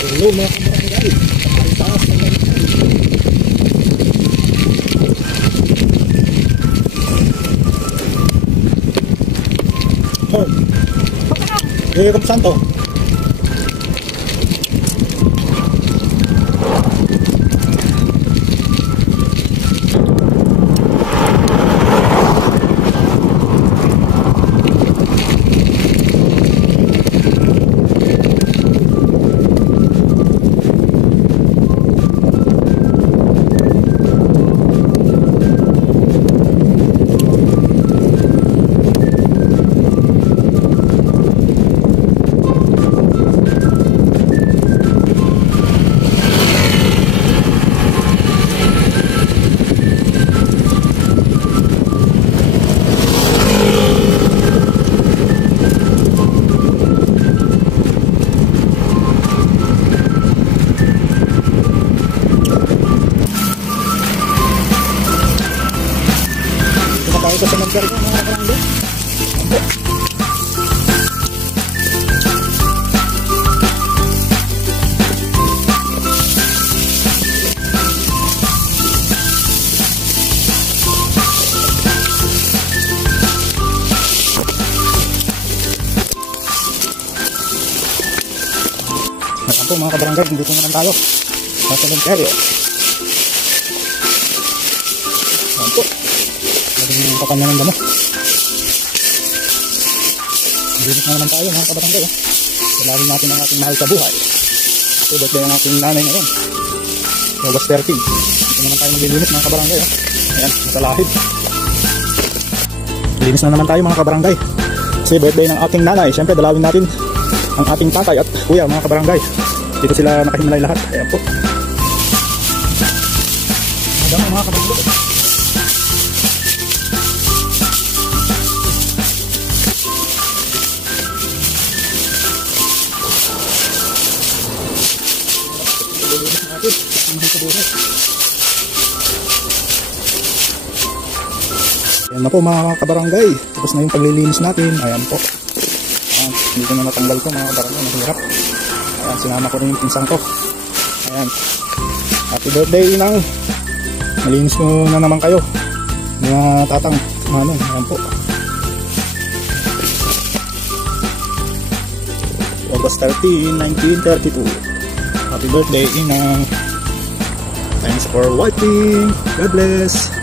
Hello mga kabarangay, ang taas ng barangay. Oh, Santo. Ito sa magkarga mga kabarangay. Ayan po mga kabarangay, dito naman tayo sa cemetery. Ayan po, naging kapanya ng damo. Dito na naman tayo mga kabarangay. Salarin natin ang ating mahal sa buhay. So birthday ang ating nanay ngayon, August 13. Dito naman tayo maglilinis mga kabarangay. Ayan, masalahid. Linis na naman tayo mga kabarangay kasi birthday ng ating nanay. Siyempre dalawin natin ang ating tatay at kuya mga kabarangay. Dito sila nakahimalay lahat. Ayan po. Madami mga kabarangay. Ayan na po mga kabarangay, tapos na yung paglilinis natin. Ayan po. Ayan, hindi ko na natanggal ko mga kabarangay, mahirap. Ayan, sinama ko rin yung pinsang ko. Ayan, happy birthday nang. Malinis ko na naman kayo mga tatang manong. Ayan po, August 13, 1932. Happy birthday inang. Thanks for watching. God bless.